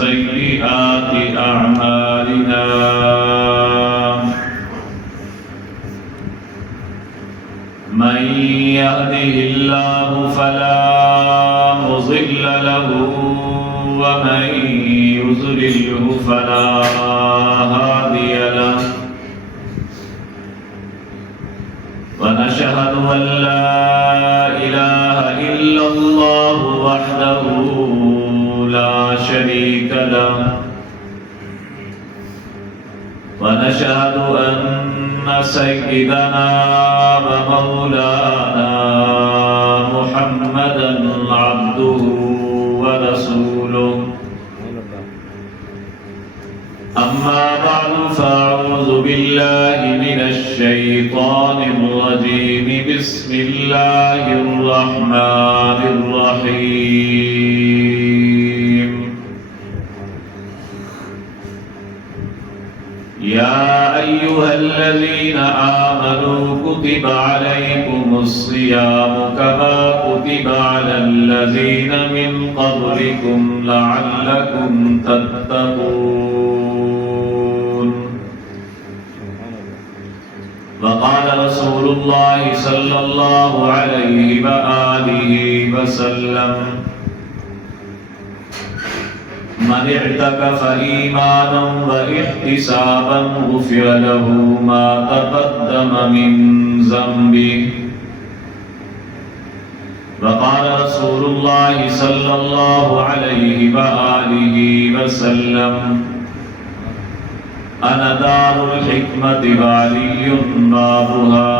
سيئات أعمالنا من يهده الله فلا مضل له ومن يضلله فلا هادي له ونشهد أن لا إله إلا الله وحده لا شريك له ونشهد أن سيدنا ومولانا محمدا عبده ورسوله أما بعد فأعوذ بالله من الشيطان الرجيم بسم الله الرحمن الرحيم يا أيها الذين آمنوا كتب عليكم الصيام كما كتب على الذين من قبلكم لعلكم تتقون وقال رسول الله صلى الله عليه وآله وسلم من اعتكف إيمانا واحتسابا غفر له ما تقدم من ذنبه وقال رسول الله صلى الله عليه وآله وسلم أنا دار الحكمة وعلي بابها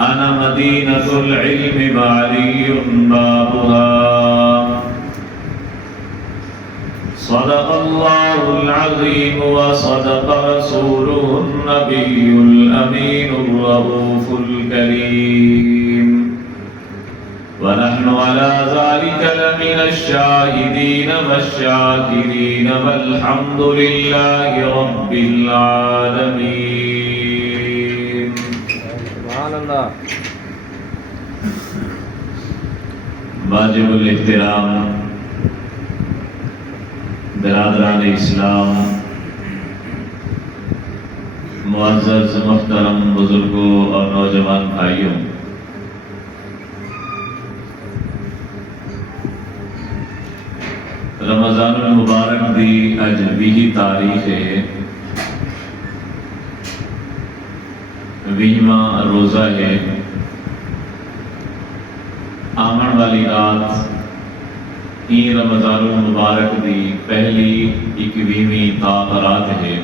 أنا مدينة العلم وعلي بابها صدق الله العظيم وصدق رسوله النبي الأمين الرؤوف الكريم ونحن على ذلك لمن الشاهدين والشاكرين والحمد لله رب العالمين. سبحان الله. واجب الاحترام برادران اسلام، معزز محترم بزرگوں اور نوجوان بھائیوں، رمضان المبارک دی اج 20 تاریخ ہے، 20واں روزہ ہے۔ آمن والی رات رمضان المبارک دی پہلی 21ویں رات ہے۔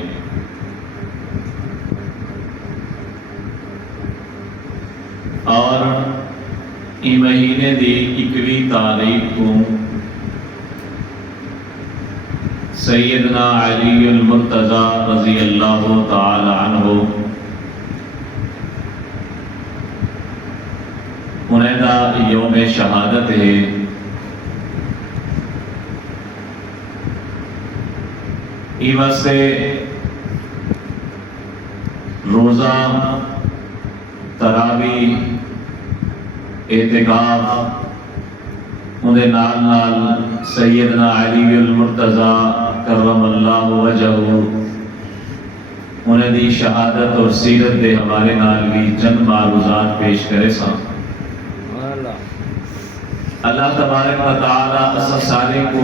اور یہ مہینے دی 21 تاریخ کو سیدنا علی المرتضی رضی اللہ تعالی عنہ انہیں دا یوم شہادت ہے۔ یہ واسطے روزہ، تراویح، اعتکاف، اندے نال سیدنا علی المرتضی کرم اللہ وجہہ انہیں دی شہادت اور سیرت دے حوالے نال بھی چند معروضات پیش کرے سا۔ اللہ تبارک و تعالی اسا سارے کو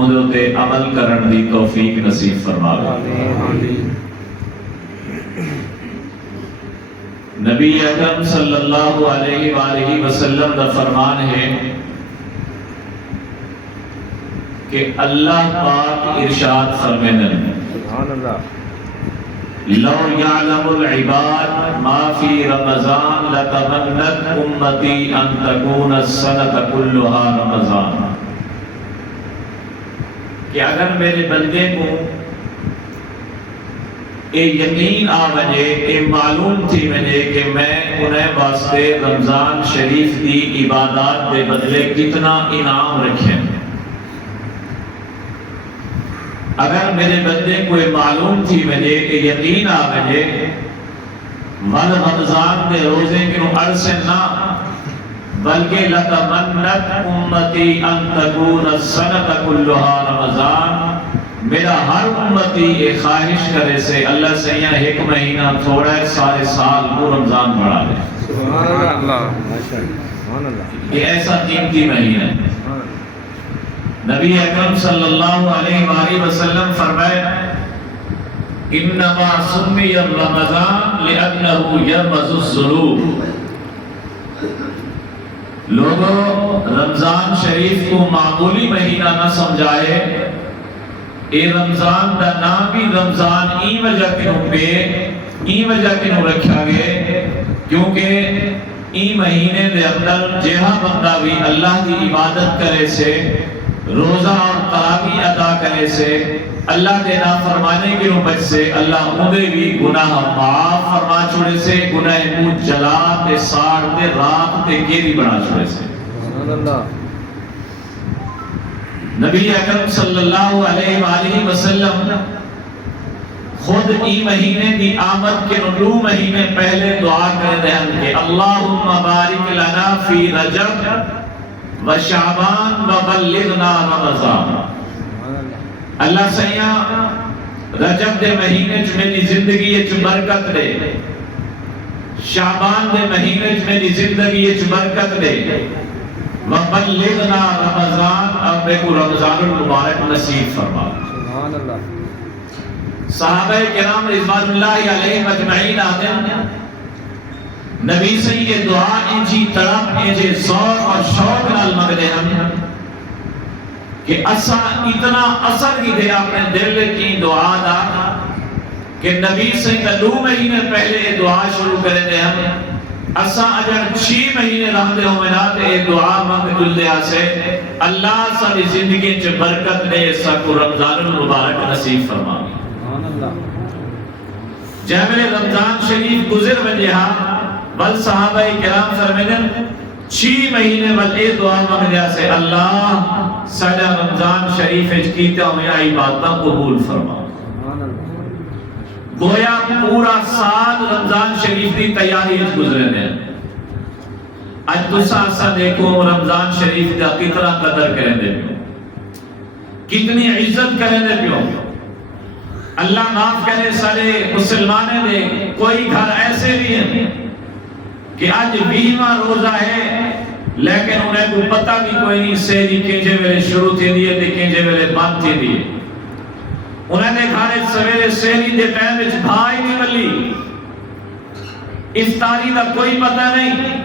اندے عمل کرن دی توفیق نصیب فرماوے۔ نبی اکرم صلی اللہ علیہ وآلہ وسلم دا فرمان ہے کہ اللہ پاک ارشاد فرمائیں، لو یعلم العباد ما فی رمضان لتمنت امتی ان تکون السنة کلها رمضان، کہ اگر میرے بندے کو یقین آ وجے، معلوم تھی وجے کہ میں انہیں واسطے رمضان شریف دی عبادات دے بدلے کتنا انعام رکھیں، اگر میرے بندے کو معلوم تھی وجے کہ یقین آ وجے من رمضان دے روزے کے عرصے نہ بلکہ لتمنت امتی ان تکون السنۃ کلھا رمضان، میرا ہر امتی یہ خواہش کرے سے اللہ سے یہاں ایک مہینہ تھوڑا ہے سارے سال کو رمضان بڑھا دے. سبحان اللہ. یہ ایسا قیمتی مہینہ ہے. نبی اکرم صلی اللہ علیہ وآلہ وسلم فرمائے انما سمی رمضان لأنه یرمز الذنوب. لوگوں رمضان شریف کو معمولی مہینہ نہ سمجھائے. اے رمضان دا نام بھی رمضان ای وجہ کنوں رکھا گئے کیونکہ ای مہینے دے اندر جہاں بندہ بھی اللہ کی عبادت کرے سے، روزہ اور تراویح ادا کرے سے، اللہ کے نافرمانے کے بچ سے، اللہ اندے بھی گناہ معاف فرما چھوڑے سے، گناہ منہ جلا تے ساڑ تے رات تے گیری بنا چھوڑے سے. سبحان اللہ. نبی اکرم صلی اللہ علیہ وآلہ وسلم خود ای مہینے دی آمد کے 9 مہینے پہلے دعا کرتے ہیں کہ اللہم بارک لنا فی رجب و شعبان و بلغنا رمضان. اللہ سیاں رجب دے مہینے چ میری زندگی چ برکت دے، شعبان دے مہینے چ میری زندگی چ برکت دے، وَبَلِّغْنَا رمضان، اب میں کو رمضان المبارک نصیب فرما. سبحان اللہ. صحابہ کرام رضوان اللہ علیہ مجمعین آتے ہیں نبی سے یہ دعا انجی تڑپ انجی ذوق اور شوق نال مگدے ہیں کہ اسا اتنا اثر کی دے اپنے دل کی دعا دا کہ نبی سے 2 مہینے پہلے دعا شروع کرے دے ہم اسا اگر 6 مہینے رہتے ہوں میں ناتے دعا مانگ دل دیا سے اللہ ساری زندگی چھ برکت دے سکو رمضان المبارک نصیب فرما. جب رمضان شریف گزر وجہا بل صحابہ کرام فرمیدن 6 مہینے بل اے دعا مانگ دیا سے اللہ ساڑھا رمضان شریف کیتا ہوں یا عبادتہ قبول فرما. گویا پورا سال رمضان شریف کی تیاری گزرے دیں. آج دوسرا سا دیکھو رمضان شریف کا کتنا قدر کریں دے پیوں، کتنی عزت کریں دے پیوں. اللہ معاف کرے سارے مسلمانے دے کوئی گھر ایسے بھی ہیں کہ آج 20واں روزہ ہے لیکن انہیں کو پتہ بھی کوئی نہیں سہری کینجے ویلے شروع تھی دیئے تے کینجے ویلے بند تھی دیئے. انہیں نے گھارے سویرے سہری دے ٹائم وچ بھائی نہیں ملی، افطاری دا کوئی پتہ نہیں،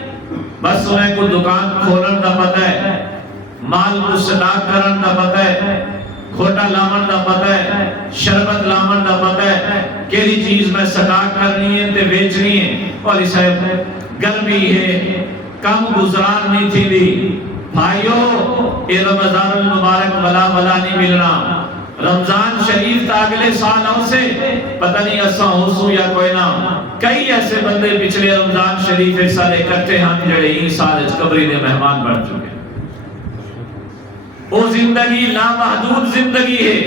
بس انہیں کو دکان کھولن دا پتہ ہے، مال کو سٹاک کرن دا پتہ ہے، کھوٹا لامن دا پتہ ہے، شربت لامن دا پتہ ہے، کیلی چیز میں سٹاک کرنی ہے تے بیچنی ہے. اور اسے گرمی ہے کم گزران نہیں تھی دی. بھائیو اے رمضان المبارک بلا بلا نہیں ملنا. رمضان شریف تا اگلے سالوں سے پتہ نہیں اسا ہوسو یا کوئی نہ. کئی ایسے بندے پچھلے رمضان شریف سارے اکٹھے ہم جڑے ہی سال قبری دے مہمان بڑھ چکے. وہ زندگی لامحدود زندگی ہے.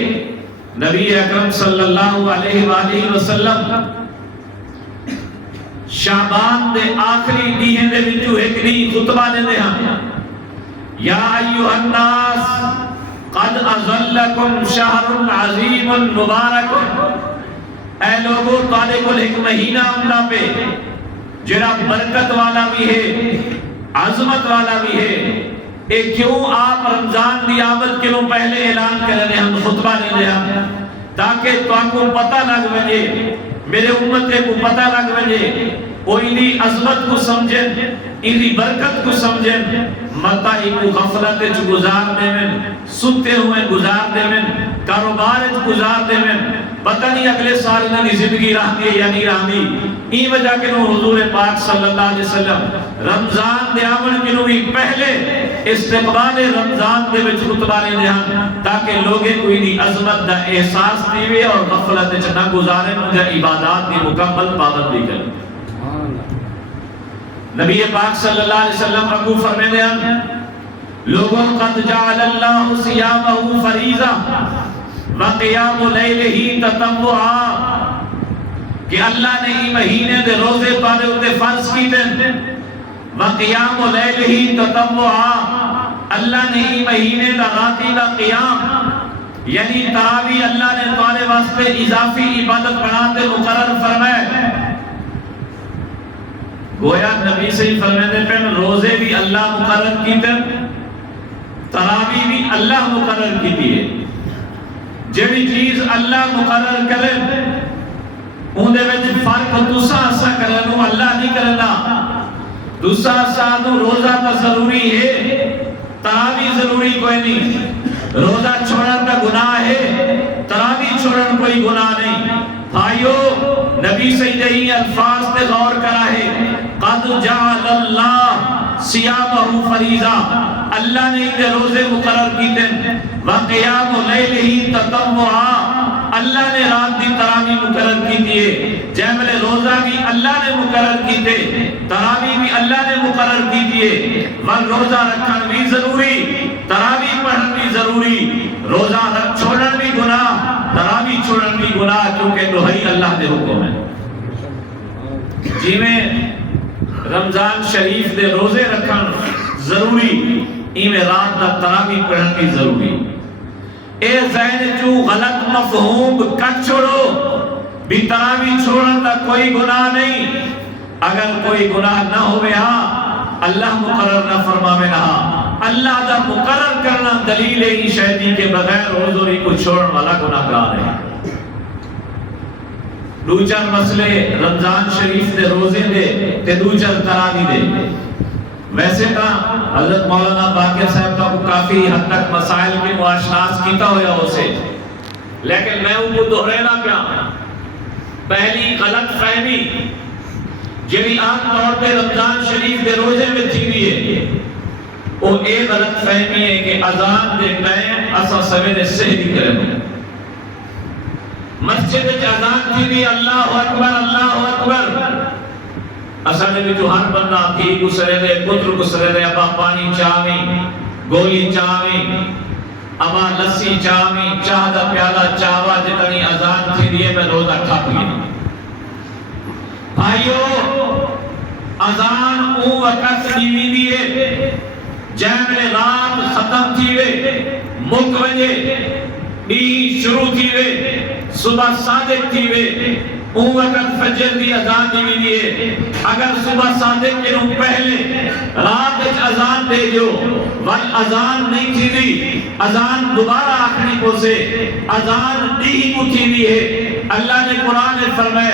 نبی اکرم صلی اللہ علیہ وآلہ وسلم شعبان دے آخری دیہے دے وچوں ایک دی خطبہ دے دے ہم یا ایوہ الناس قد اظلکم شہر عظیم مبارک. اے لوگوں تالے کو ایک مہینہ امدہ پہ جڑا برکت والا بھی ہے عظمت والا بھی ہے. اے کیوں آپ رمضان دی آمد کے لوں پہلے اعلان کرنے ہم خطبہ لے لے ہم تاکہ تو آپ کو پتہ لگ وجے میرے امت کو پتہ لگ وجے وہ انہی عظمت کو سمجھیں انہی برکت کو سمجھیں. متا ایک غفلت گزار دے میں سنتے ہوئے گزار دے میں کاروبار گزار دے میں پتہ نہیں اگلے سال انہی زندگی رہ دی یا نہیں رہ دی. ای وجہ کے نو حضور پاک صلی اللہ علیہ وسلم رمضان دے آمن کے نو بھی پہلے استقبال رمضان دے وچ خطبہ لے دیا تاکہ لوگے کوئی دی عظمت دا احساس دیوے اور غفلت نہ گزارے مجھے عبادات دی مکمل پابندی کریں. نبی پاک صلی اللہ علیہ وسلم رکو فرمے دے ہم لوگوں قد جعل اللہ صیامہ فریضہ وقیام لیلہ تطوعا کہ اللہ نے ہی مہینے دے روزے پارے ہوتے فرض کی دیں وقیام لیلہ تطوعا، اللہ نے ہی مہینے دا راتی دا قیام یعنی تراویح اللہ نے تمہارے واسطے اضافی عبادت بناتے مقرر فرمائے. گویا نبی سے ہی فرماتے ہیں روزے بھی اللہ مقرر کیتے، تراویح بھی اللہ مقرر کیتی ہے. جڑی چیز اللہ مقرر کرے اون دے وچ فرق تساں اساں کرنو اللہ نہیں کردا. تساں اساں نو روزہ تا ضروری ہے، تراویح ضروری کوئی نہیں. روزہ چھوڑن کا گناہ ہے، تراویح چھوڑن کوئی گناہ نہیں. بھائیو نبی سیدہی الفاظ تے غور کرا ہے، قد جعل اللہ صیامہ فریضہ، اللہ نے یہ روزے مقرر کیتے. وقیام لیلہ تطوعا، اللہ نے رات دی تراویح مقرر کیتی ہے. جیمل روزہ بھی اللہ نے مقرر کیتے، تراویح بھی اللہ نے مقرر کیتی ہے. ون روزہ رکھن بھی ضروری، تراویح پڑھن بھی ضروری. روزہ چھوڑن بھی گناہ، تراویح چھوڑن بھی گناہ، کیونکہ دوہی اللہ دے حکم ہے. جی میں رمضان شریف دے روزے رکھن ضروری، ایویں رات دا تراویح پڑھن بھی ضروری. اے ذہن چو غلط مفہوم کٹ چھوڑو بھی تراویح چھوڑن دا کوئی گناہ نہیں. اگر کوئی گناہ نہ ہوئے ہاں اللہ مقرر نہ فرماوے نہ، اللہ دا مقرر کرنا دلیل ہے شہدی کے بغیر روزوری کو چھوڑن والا گناہ گار ہے. دو چار مسئلے رمضان شریف دے روزے دے تے دو چار تراویح دے. ویسے تا حضرت مولانا باقر صاحب کا کافی حد تک مسائل کے معاشناس کیتا ہویا ہو سے، لیکن میں ان کو دہرینا پیا. پہلی غلط فہمی جنہی عام طور پہ رمضان شریف دے روزے میں تھی بھی ہے، وہ ایک غلط فہمی ہے کہ اذان دے ٹائم اسا سویرے سحری کریں. مسجد اذان تھی بھی اللہ اکبر اللہ اکبر، اسا نے بھی جو ہر بندہ تھی گسرے دے پتر گسرے دے ابا پانی چاویں گولی چاویں ابا لسی چاویں چاہ دا پیالہ چاوا جتنی اذان تھی دیئے میں روزہ ٹھپ گیا. بھائیو اذان او وقت دیوی دیئے جہملے رات ختم تھی وے مک وجے بی شروع تھی وے صبح صادق تھی وے او وقت فجر دی اذان دیوی دیئے. اگر صبح صادق کے نو پہلے رات اچ اذان دے جو ون اذان نہیں تھی دی، اذان دوبارہ آخری کو سے اذان دی کو تھی دی ہے. اللہ نے قرآن نے فرمائے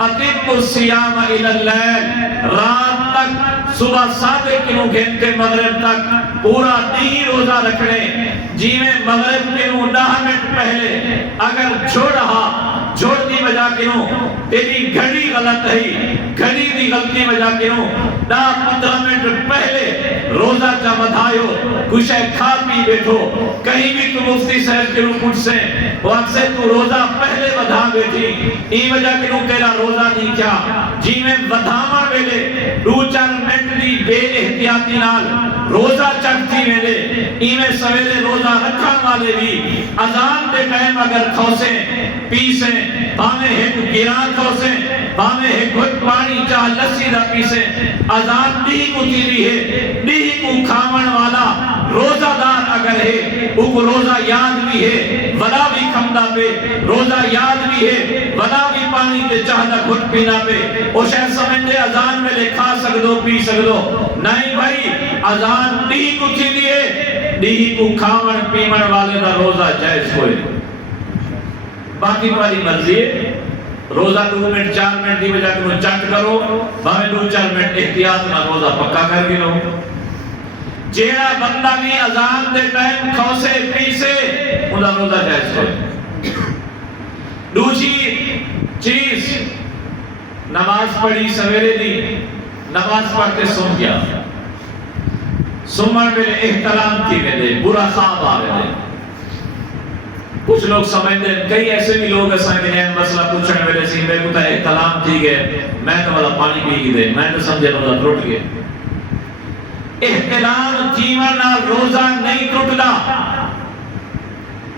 اتم الصیام الی اللیل، رات تک صبح صادق کے نو گھنٹے مغرب تک پورا دی روزہ رکھنے. جی میں مغرب کے نو 10 منٹ پہلے اگر چھوڑ رہا چھوڑ دی وجہ کیوں تیری گھڑی غلط ہے، گھڑی دی غلطی وجہ کیوں 10-15 منٹ پہلے روزہ چا بدھائیو کچھ ہے کھا پی بیٹھو. کہیں بھی تو مفتی صاحب کے لوگ پوچھ سے وقت سے تو روزہ پہلے بدھا بیٹھی ای وجہ کیوں تیرا روزہ نہیں کیا. جی میں بدھاما ویلے 2-4 منٹ دی بے احتیاطی نال روزہ چکتی ویلے ایویں سویرے روزہ رکھن والے بھی اذان دے ٹائم اگر کھوسیں پیسیں باویں ایک گران کھوسیں باویں ایک گھٹ پانی چاہ لسی دا پیسیں اذان دی کو تیری ہے. دی کو کھامن والا روزہ دار اگر ہے وہ کو روزہ یاد بھی ہے ولا بھی کھمدہ پہ، روزہ یاد بھی ہے ولا بھی پانی کے چاہدہ گھٹ پینا پہ. وہ شاید سمجھتے اذان میں لے کھا سکدو پی سکدو نہیں بھائی، اذان دی کو تیری ہے، دی کو کھامن پیمن والے دا روزہ جائز ہوئے. باقی تمہاری مرضی ہے، روزہ 2 منٹ 4 منٹ دی وجہ کہ چٹ کرو باویں 2-4 منٹ احتیاط نہ روزہ پکا کر گنو. جیڑا بندہ بھی اذان دے ٹائم کھوسے پیسے انہا روزہ جائز ہوئے. دوسری چیز نماز پڑھی سویرے دی، نماز پڑھتے سن گیا سمن میں احترام کی ویلے برا خواب آوے. کچھ لوگ سمجھتے ہیں کئی ایسے بھی لوگ ایسا کہ ہیں مسئلہ پوچھنے ویلے سی میں کتا احترام تھی گئے میں تو والا پانی پی گی دے میں تو سمجھے روزہ ٹوٹ گئے. احترام جیون روزہ نہیں ٹوٹدا.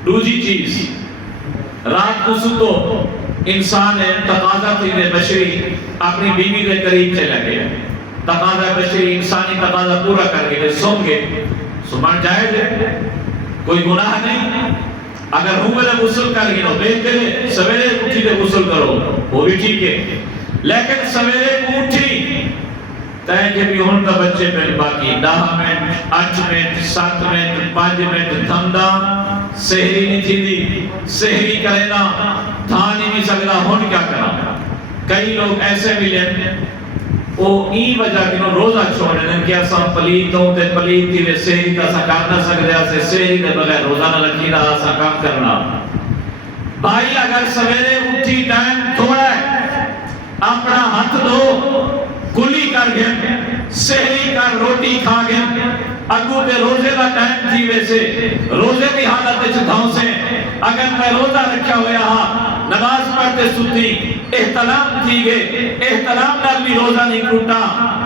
دوسری چیز رات کو ستو انسان ہے تقاضا تھی دے بشری اپنی بیوی دے قریب چلے گئے تقاضا بشری انسانی تقاضا پورا کر کے سوم گے سمجھ جائے دے کوئی گناہ نہیں. اگر ہوں گے غسل کر گے بہتر سویرے اٹھی دے غسل کرو وہ بھی ٹھیک ہے. لیکن سویرے کو اٹھی تائیں کہ بھی ہون کا بچے پہلے باقی 10 منٹ 8 منٹ 7 منٹ 5 منٹ تھمدا سہری نہیں تھی دی سہری کرے نا تھا نہیں سکتا ہون کیا کرا. کئی لوگ ایسے ملے وہ این وجہ کہ روزہ چھوڑے ہیں کہ ایسا پلیت ہوں تے پلیت تھی سہری کا سا کام نہ سکتے اسے سہری دے بغیر روزہ نہ رکھی رہا سا کام کرنا. بھائی اگر سویرے اٹھی ٹائم تھوڑا ہے اپنا ہاتھ دو کلی کر گئے سہری کر روٹی کھا گئے اگو تے روزے کا ٹائم تھی ویسے روزے کی حالت چھتاؤں سے اگر میں روزہ رکھا ہویا ہاں نماز پڑھتے ستی احتلام تھی گئے احتلام نال بھی روزہ نہیں ٹوٹا.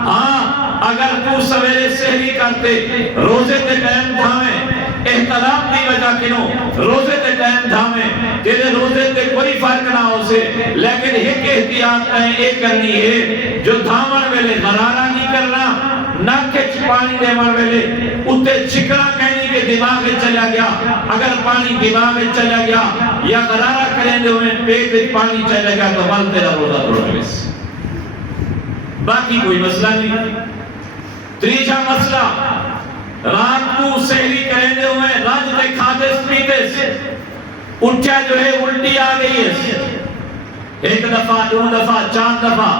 ہاں اگر تو سویرے سہری کرتے روزے تے ٹائم تھامے احتلام دی وجہ کنو روزے تے ٹائم تھامے تیرے روزے تے کوئی فرق نہ ہو سے لیکن ایک احتیاط ایک کرنی ہے جو دھامن ویلے غرارہ نہیں کرنا ناکے پانی دیوان ویلے اتے چکڑا کہنی کے دماغ میں چلا گیا اگر پانی دماغ میں چلا گیا یا غرارہ کریں دے ہوئے پیٹ میں پانی چلا گیا تو مل تیرا روزہ توڑ گئے. باقی کوئی مسئلہ نہیں. تیسرا مسئلہ رات کو سہری کریں دے ہوئے رات تے کھاتے پیتے سے اٹھا جو ہے الٹی آ گئی ہے ایک دفعہ 2 دفعہ 4 دفعہ.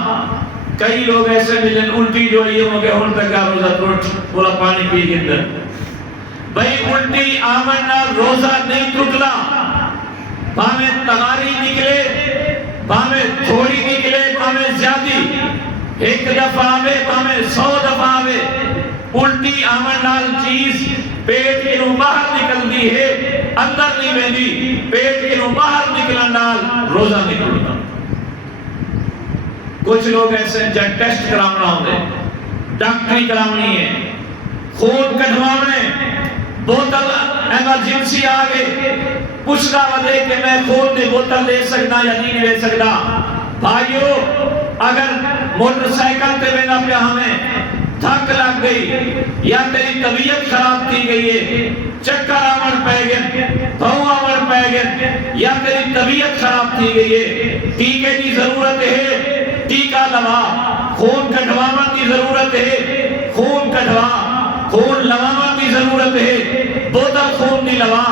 کئی لوگ ایسے ملیں الٹی جو ہے یہ ہو گیا ہون تک کا روزہ ٹوٹ پورا پانی پی کے اندر. بھئی الٹی آمنا روزہ نہیں ٹوٹلا بھامیں تغاری نکلے بھامیں تھوڑی نکلے بھامیں زیادی ایک دفعہ آوے بھامیں 100 دفعہ آوے الٹی آمنال چیز پیٹ کے نو باہر نکل دی ہے اندر نہیں بیندی پیٹ کے نو باہر نکلنال روزہ نہیں ٹوٹتا. کچھ لوگ ایسے ہیں جب ٹیسٹ کراؤنا ہوتے ڈاکٹری کراؤنی ہے خون کٹھوانے بوتل ایمرجنسی آگے پوچھنا ودے کہ میں خون دی بوتل لے سکتا یا نہیں لے سکتا. بھائیو اگر موٹر سائیکل تے بنا پہ ہمیں تھک لگ گئی یا تیری طبیعت خراب تھی گئی ہے چکر آمن پہ گئے بھو آمن پہ گئے یا تیری طبیعت خراب تھی گئی ہے ٹیکے کی ضرورت ہے ٹیکہ لوا خون کٹھوانا کی ضرورت ہے خون کٹھوا خون لوانا کی ضرورت ہے بوتل خون دی لوا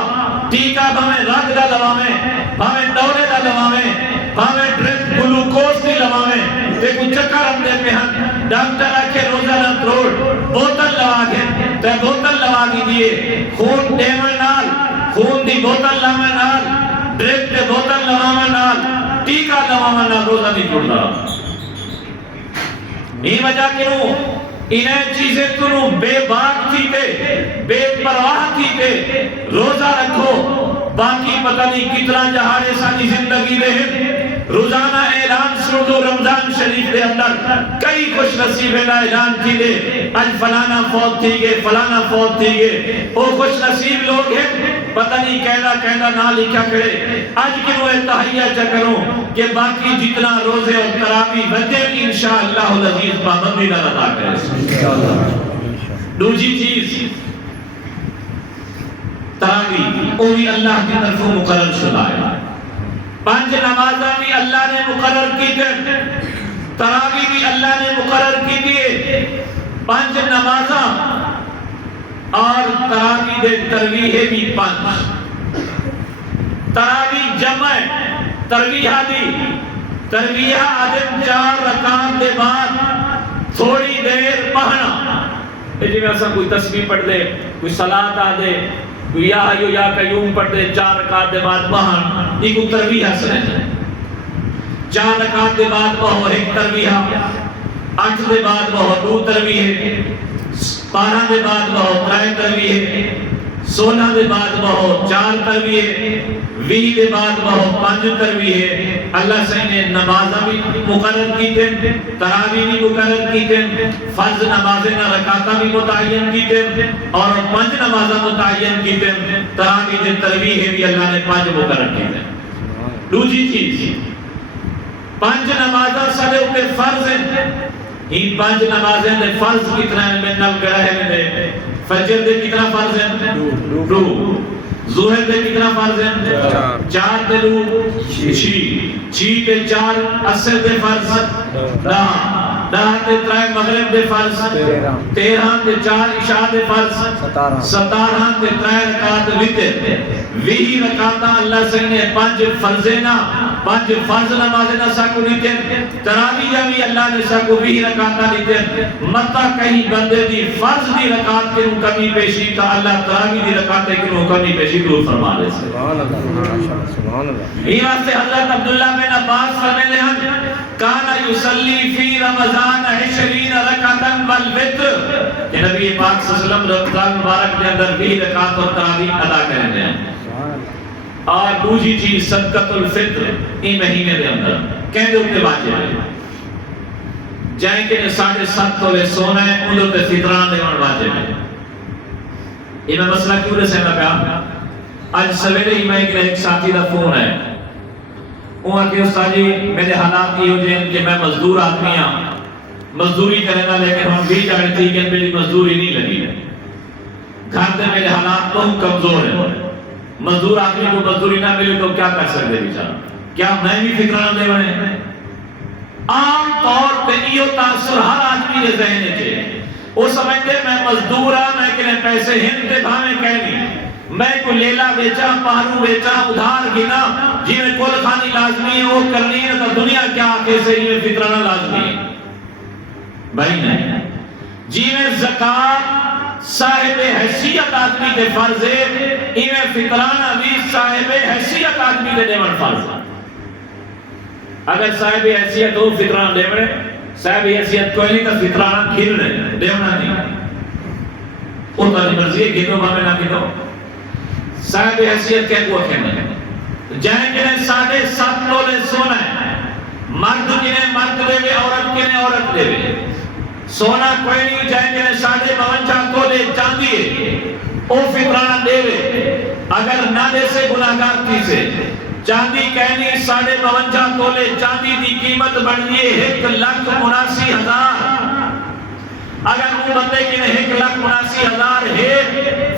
ٹیکہ بھامیں رگ دا لوا میں بھامیں دورے دا لوا میں بھامیں ڈرپ گلوکوز دی لوا میں تے کچھ چکر ہم دے پہ ہم ڈاکٹر آکے روزہ نہ تروڑ بوتل لوا گئے تے بوتل لوا گی دیئے خون دیمن نال خون دی بوتل لوا نال ڈرپ تے بوتل لوا نال ٹیکہ لوا نال روزہ نہیں ٹوٹتا. نہیں وجہ کنوں انہیں چیزیں تنوں بے باک تھی تے بے پرواہ تھی تے روزہ رکھو باقی پتہ نہیں کتنا جہارے سانی زندگی دے روزانہ اعلان سن دو رمضان شریف دے اندر کئی خوش نصیبیں دا اعلان کی دے آج فلانا فوت تھی گے فلانا فوت تھی گے وہ خوش نصیب لوگ ہیں پتہ نہیں کہنا نہ لکھا کرے. آج کی وہ تحیہ چکروں کہ باقی جتنا روزے اور تراویح بچے انشاءاللہ العزیز پابندی نہ ادا کرے. دوسری چیز تراویح وہ بھی اللہ کی طرف مقرر شدہ ہے. 5 نمازاں بھی اللہ نے مقرر کی تھے تراویح بھی اللہ نے مقرر کی تھی. 5 نمازاں اور تراویح دے ترویح بھی 5 تراویح جمع ترویح دی ترویح آدم 4 رکعت دے بعد تھوڑی دیر پڑھنا جی میں ایسا کوئی تسبیح پڑھ دے کوئی صلاۃ آ دے کوئی یا حیو یا قیوم پڑھ دے 4 رکعت دے بعد پڑھن یہ کوئی ترویح حاصل ہے. 4 رکعت دے بعد پڑھو ایک ترویح 8 دے بعد پڑھو 2 ترویح 12 دے بعد پڑھو 3 ترویح 16 دے بعد پڑھو 4 ترویح 20 دے بعد پڑھو 5 ترویح. اللہ سے نے نمازاں بھی مقرر کی تھے تراویح بھی مقرر کی تھے فرض نمازیں نہ رکعتاں بھی متعین کی تھے اور 5 نمازاں متعین کی تھے تراویح دے ترویح بھی اللہ نے 5 مقرر کی تھے. دوسری چیز 5 نمازاں سارے اوپر فرض ہیں ان 5 نمازیں دے فرض کتنا ہے میں نل گڑا ہے دے فجر دے کتنا فرض ہے 2 ظہر دے کتنا فرض ہے 4 دے 2 6 تے 4 عصر دے فرض 10 تے 3 مغرب دے فرض 13 تے 4 عشاء دے فرض 17 تے 3 رکعت وتر 20 رکعت اللہ سے نے 5 فرضینا 5 فرض نماز نہ سکو دیتے تراویح بھی اللہ نے سکو 20 رکعت دیتے متا کہیں بندے دی فرض دی رکعت کے کمی پیشی تا اللہ تراویح دی رکعت کے کمی پیشی دور فرما دے سبحان اللہ سبحان اللہ یہ واسطے حضرت عبداللہ بن عباس فرماتے ہیں کانا یصلی فی رمضان 20 رکعتا والوتر کہ نبی پاک صلی اللہ علیہ وسلم رمضان مبارک کے اندر 20 رکعت اور تراویح ادا کرتے ہیں اور دوسری چیز صدقۃ الفطر این مہینے دے اندر کہندے اوتے واجب ہے جائیں کہ 7.5 تولے سونا ہے اندر تے فطران دیون واجب ہے یہ میں مسئلہ کیوں رسے نہ پیا آج سویرے ہی میں ایک ساتھی دا فون ہے وہ کہ استاد جی میرے حالات یہ ہو جائیں کہ میں مزدور آدمی ہوں مزدوری کرنا لیکن ہم بھی جانے تھی کہ میری مزدوری نہیں لگی ہے گھر دے میرے حالات بہت کمزور ہیں مزدور آدمی کو مزدوری نہ ملی تو کیا کر سکتے بیچارہ کیا میں بھی فکرانہ دے بنے عام طور پہ یہ تاثر ہر آدمی کے ذہن ہے وہ سمجھتے میں مزدور ہوں میں کہ پیسے ہندے بھاویں کہنی میں کو لیلا بیچا پہنو بیچا ادھار گنا جی میں کل خانی لازمی ہے وہ کرنی ہے تو دنیا کیا آکے سے یہ فطرانہ لازمی ہے بھائی نہیں جی میں زکاة صاحب حیثیت آدمی کے فرض ہے انہیں فطرانہ بھی صاحب حیثیت آدمی کے دیون فرض ہے اگر صاحب حیثیت ہو فطرانہ دیونے صاحب حیثیت کوئی نہیں تو فطرانہ کھلنے دیونا نہیں ان کا مرضی ہے گھنو بھامے نہ گھنو صاحب حیثیت کہہ کو کہنے جائیں جنہیں 7.5 تولے سونا ہے مرد جنہیں مرد دے وے عورت جنہیں عورت دے وے سونا کوئی نہیں جائیں جنہیں 52 تولے چاندی ہے او فطرانہ دے وے اگر نہ دے سے گناہگار تھی سے چاندی کہنی 52 تولے چاندی دی قیمت بڑھ دیئے 1,79,000 اگر وہ بندے کی نے 1,79,000 ہے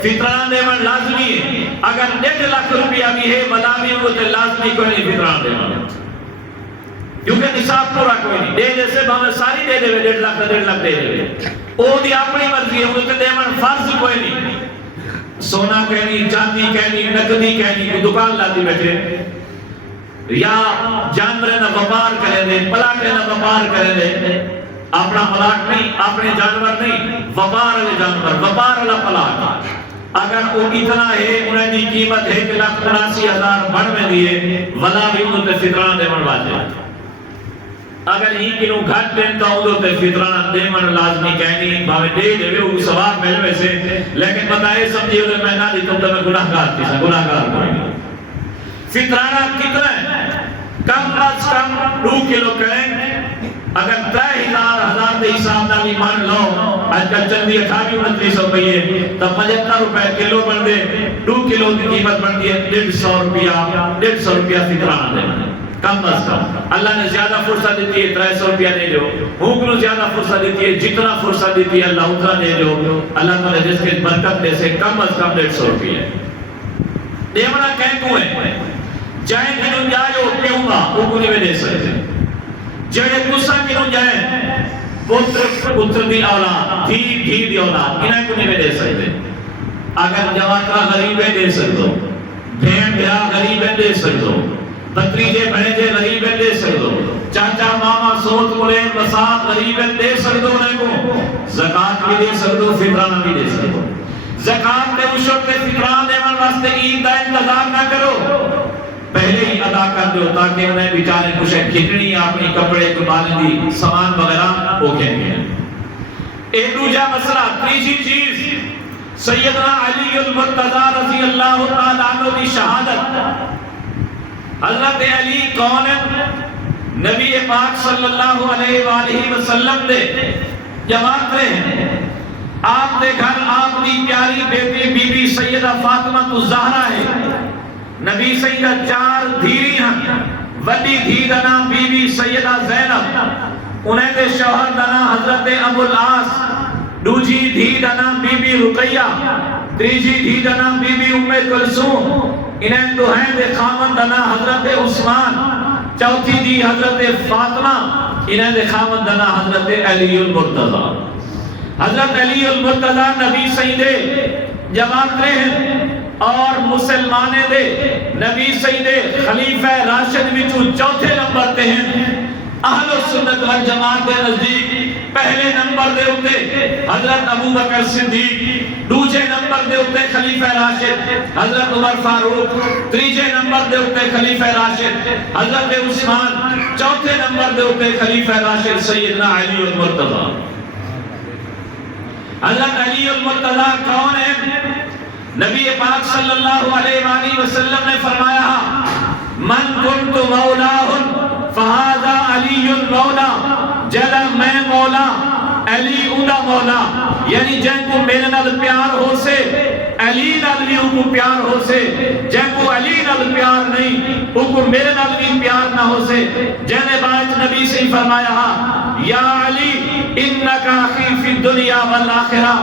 فطرانہ دیون لازمی ہے اگر 1.5 لاکھ روپیہ بھی ہے مدامی وہ تے لازمی کوئی نہیں فطرانہ دیون کیونکہ نصاب پورا کوئی نہیں دے جیسے ہمیں ساری دے دے 1.5 لاکھ دے دے وہ دی اپنی مرضی ہے وہ تے دیون فرض کوئی نہیں سونا کہنی چاندی کہنی نقدی کہنی کوئی دکان لاتی بیٹھے یا جانوریں نہ وپار کرے دے پلاٹیں نہ وپار کرے دے اپنا پلاٹ نہیں اپنے جانور نہیں وپار والے جانور وپار والا پلاٹ اگر وہ اتنا ہے انہیں دی قیمت 1,79,000 بڑھ میں دیئے ولا بھی انہوں تے فطرانہ دیون واجب اگر ہی کنو گھٹ پہنتا ہوں تو فطرانہ دیون لازمی کہنی بھاوے دے دے وہ ثواب مل میں سے لیکن بتائے سمجھے ہوئے میں نہ دیتا ہوں تو میں گناہگار تھی گناہگار کوئی نہیں فطرانہ کتنا ہے کم از کم 2 کلو کریں اگر 3,000 دے حساب نہ بھی مان لو آج کل چندی 28-29 روپئے تو 75 روپے کلو بڑھ دے 2 کلو کی قیمت بڑھ دی ہے 150 روپیہ فطرانہ دے کم از کم اللہ نے زیادہ فرصت دیتی ہے 300 روپیہ دے جو حکم زیادہ فرصت دیتی ہے جتنا فرصت دیتی ہے اللہ اتنا دے جو اللہ تعالی جس کے برکت دے سے کم از کم 150 روپیہ دیونا کہیں کو ہے جائیں کنوں جائے وہ پیوں گا وہ کنی میں دے سکتے جڑے کسا کنوں جائیں پتر دی اولاد دھی دی اولاد انہیں کنی میں دے سکتے اگر جواترہ غریبیں دے سکتو بھین بھیا غریبیں دے سکتو بتریجے بھنیجے غریبیں دے سکتو چاچا ماما سوت ملین بسات غریبیں دے سکتو انہیں کو زکاة بھی دے سکتو فطرانہ بھی دے سکتو زکاة دے مشرق فطرانہ دیوان واسطے عید دا انتظار نہ کرو پہلے ہی ادا کر دو تاکہ انہیں بیچارے کچھ کھٹنی اپنی کپڑے کبالیں دی سامان وغیرہ ہو کہیں گے ایک دوجہ مسئلہ تیسری چیز سیدنا علی المرتضی رضی اللہ تعالیٰ عنہ دی شہادت حضرت علی کون نبی پاک صلی اللہ علیہ وآلہ وسلم دے جماعت رہے ہیں آپ دے گھر آپ دی پیاری بیٹی بی بی سیدہ فاطمہ الزہرا ہے نبی سیدہ 4 دھیری ہیں وڈی دھی دا نام بی بی سیدہ زینب انہیں دے شوہر دا نام حضرت ابو العاص، دوجی دھی دا نام بی بی رقیہ، تیجی دھی دا نام بی بی ام کلثوم، انہیں دوہین دے خامن دا نام حضرت عثمان، چوتھی دی حضرت فاطمہ، انہیں دے خامن دا نام حضرت علی المرتضی۔ حضرت علی المرتضی نبی سیدے جماعت رہن اور مسلمانے دے نبی سیدے خلیفہ راشد وچوں چوتھے نمبر تے ہیں۔ اہل سنت والجماعت دے نزدیک پہلے نمبر دے اتے حضرت ابو بکر صدیق، دوسرے نمبر دے اتے خلیفہ راشد حضرت عمر فاروق، تیسرے نمبر دے اتے خلیفہ راشد حضرت عثمان، چوتھے نمبر دے اتے خلیفہ راشد سیدنا علی المرتضی۔ حضرت علی المرتضی کون ہے؟ نبی پاک صلی اللہ علیہ وآلہ وسلم نے فرمایا من کنت مولاہ فہذا علی مولا، جدا میں مولا علی ادا مولا، یعنی جن کو میرے نال پیار ہو سے علی نال بھی کو پیار ہو سے، جن کو علی نال پیار نہیں وہ کو میرے نال بھی پیار نہ ہو سے۔ جن بات نبی سے فرمایا یا علی انکا اخی فی الدنیا والآخرہ،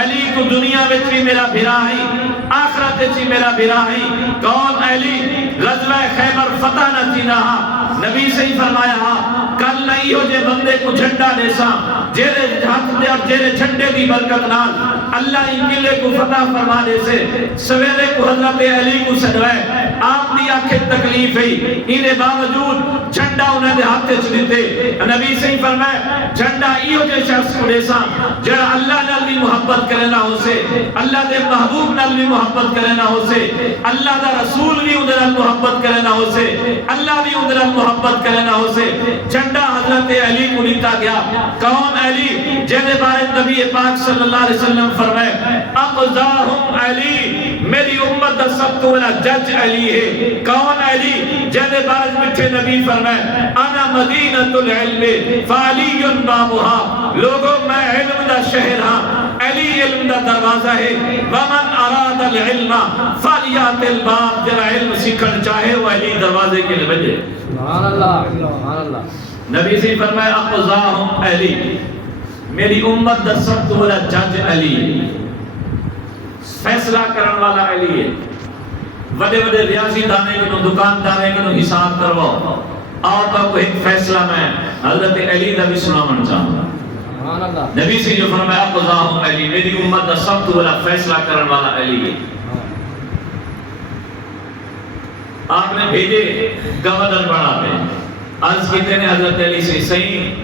علی کو دنیا میں بھی میرا بھرا ہے، آخرت میں میرا بھرا ہے۔ کون علی؟ غزوہ خیبر فتح نہ تینا، نبی سے فرمایا کل نہیں ہو جے بندے کو جھنڈا دے سا جیرے ہاتھ دے اور جیرے جھنڈے دی برکت نال اللہ ان قلعے کو فتح فرما دے سے۔ سویرے کو حضرت علی کو سجوائے، آپ دی آنکھیں تکلیف ہے، انہیں باوجود جھنڈا انہیں دے ہاتھ چ دیتے۔ نبی سے فرمایا جھنڈا ایو جے شخص کو دے سا جڑا اللہ نال بھی محبت کرے نہ ہو سے، اللہ دے محبوب نال بھی محبت کرے نہ ہو سے، اللہ دا رسول بھی اندر محبت کرے نہ ہو سے، اللہ بھی اندر محبت کرے نہ ہو سے۔ جھنڈا حضرت علی کو لیتا گیا۔ کون علی؟ جنہیں بارے نبی پاک صلی اللہ علیہ وسلم فرمائے اقضاہم علی، میری امت سب تو بڑا جج علی ہے۔ کون علی؟ جنہیں بارے مٹھے نبی فرمائے انا مدینۃ العلم فعلی بابها، لوگوں میں علم دا شہر ہاں، علی علم دا دروازہ ہے۔ ومن اراد العلم فلیات الباب، جرا علم سیکھنا چاہے وہ علی دروازے کے لئے بجے۔ سبحان اللہ، سبحان اللہ۔ نبی سے فرمایا اقضاہم علی، میری امت دا سب تو بڑا جج علی، فیصلہ کرن والا علی ہے۔ وڈے وڈے ریاضی دانے کنو دکاندارے کنو حساب کرواؤ، آؤ تو ایک فیصلہ میں حضرت علی دا بھی سنامن چاہوں۔ سبحان اللہ۔ نبی سے جو فرمایا اقضاہم علی، میری امت دا سب تو بڑا فیصلہ کرن والا علی ہے۔ آپ نے بھیجے گورنر بنا دے، عرض کہتے ہیں حضرت علی سے صحیح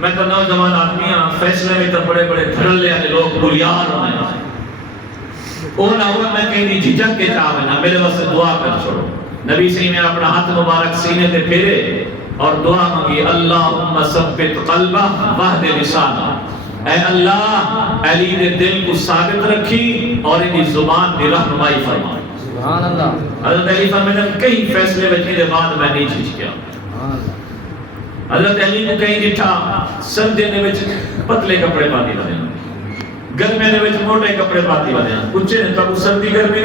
میں تو نوجوان آدمی ہاں، فیصلے میں تو بڑے بڑے دھڑلے والے لوگ بلیار ہونے ہیں، وہ نہ ہوا میں کہیں دی جھجک کے چاہے نہ، میرے واسطے دعا کر چھوڑو۔ نبی صحیح میں اپنا ہاتھ مبارک سینے تے پھیرے اور دعا مانگی اللہم ثبت قلبہ وحد لسانہ، اے اللہ علی دے دل کو ثابت رکھی اور ان کی زبان دی رہنمائی فرما۔ سبحان اللہ۔ حضرت علی فرماتے ہیں کئی فیصلے بچنے کے بعد میں نہیں جھجکیا۔ حضرت علی کو کہیں جٹھا سردے نے وچ پتلے کپڑے پاتی بنے، گرمے نے وچ موٹے کپڑے پاتی بنے، کچھ نے تو سردی گرمی